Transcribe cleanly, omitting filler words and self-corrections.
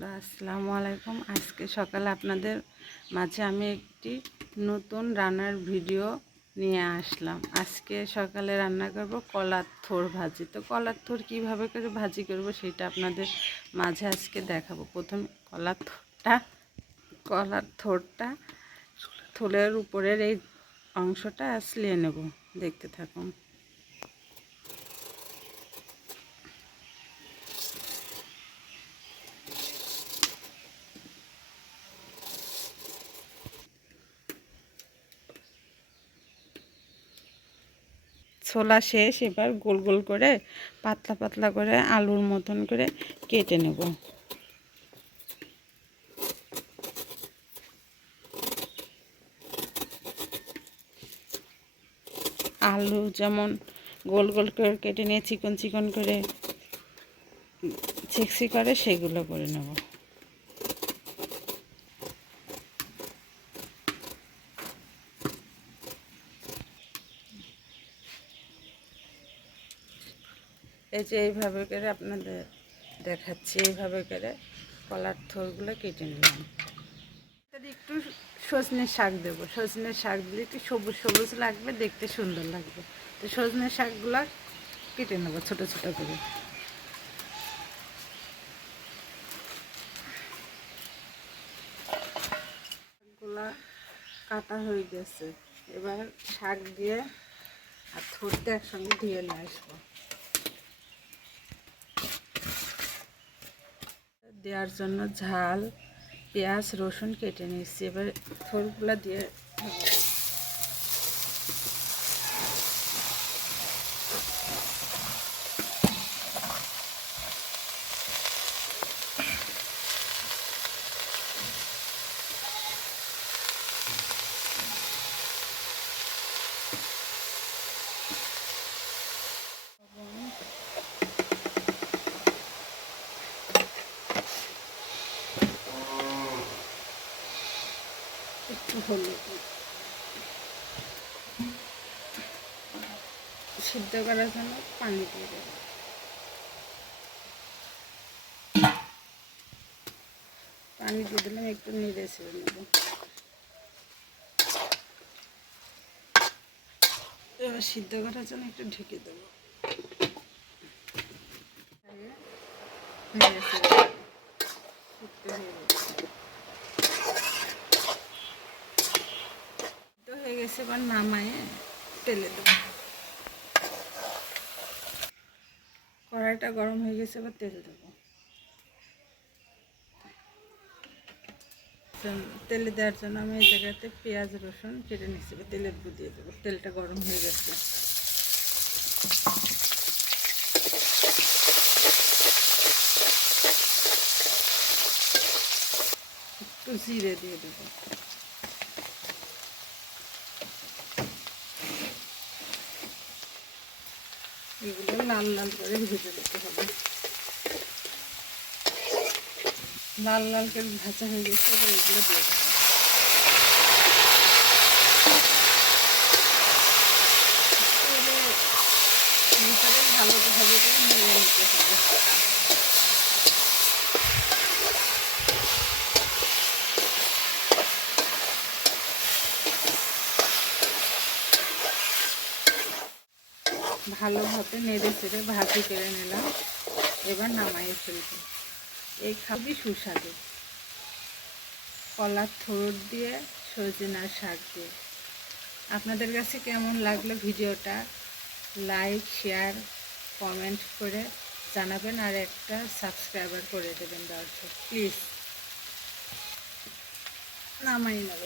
রহমতুল্লাহ। আসসালামু আলাইকুম। আজকে সকালে আপনাদের মাঝে আমি একটি নতুন রান্নার ভিডিও নিয়ে আসলাম। আজকে সকালে রান্না করব কলার থোড় ভাজি। তো কলার থোড় কীভাবে করে ভাজি করব সেটা আপনাদের মাঝে আজকে দেখাবো। প্রথমে কলার থোড়টা থোড়ের উপরের এই অংশটা আসলিয়ে নেব। দেখতে থাকুন। ছোলা শেষ, এবার গোল গোল করে পাতলা পাতলা করে আলুর মতন করে কেটে নেব। আলু যেমন গোল গোল করে কেটে নিয়ে চিকন চিকন করে চিকসি করে সেগুলো করে নেব। এই যে এইভাবে করে আপনাদের দেখাচ্ছি, এইভাবে করে কলার থোড়গুলো কেটে নিলাম। একটু সজনের শাক দেবো। সজনের শাক দিলে একটু সবুজ সবুজ লাগবে, দেখতে সুন্দর লাগবে। তো সজনের শাকগুলো কেটে নেবো ছোটো ছোটো করে। শাকগুলা কাটা হয়ে গেছে, এবার শাক দিয়ে আর থোড়তে একসঙ্গে ধুয়ে নিয়ে আসবো। দেওয়ার জন্য ঝাল, পেঁয়াজ, রসুন কেটে নিয়েছি। এবার থোড়গুলো দিয়ে একটু হলুদ, সিদ্ধ করার জন্য পানি দিয়ে দেবো। পানি দিয়ে দিলাম, একটু নেড়ে ছেড়ে নেব। এবার সিদ্ধ করার জন্য একটু ঢেকে দেবো। নেড়ে ছেড়ে দেবো। সিদ্ধ হয়ে গেছে, এবার নামায়ে তেলে দেবো। কড়াইটা গরম হয়ে গেছে, এবার তেল দেবো। তেলে দেওয়ার জন্য আমি এই জায়গাতে পেঁয়াজ রসুন কেটে নিচ্ছি। তেলের উপর দিয়ে দেবো। তেলটা গরম হয়ে গেছে, একটু জিরে দিয়ে দেবো। এগুলো লাল লাল করে ভেজে দিতে হবে। লাল লাল করে ভাজা হয়ে গেছে, এবার এগুলো দিয়ে দেবো। ভালোভাবে করে নেড়ে নিতে হবে। ভালোভাবে নেড়ে চেড়ে ভাজি করে নিলাম। এবার নামাইয়ে ফেলবো। এই খুবই সুস্বাদু কলার থোড় দিয়ে সজনার শাক দিয়ে। আপনাদের কাছে কেমন লাগলো ভিডিওটা লাইক, শেয়ার, কমেন্ট করে জানাবেন, আর একটা সাবস্ক্রাইবার করে দেবেন দর্শক প্লিজ। নামাই নেব।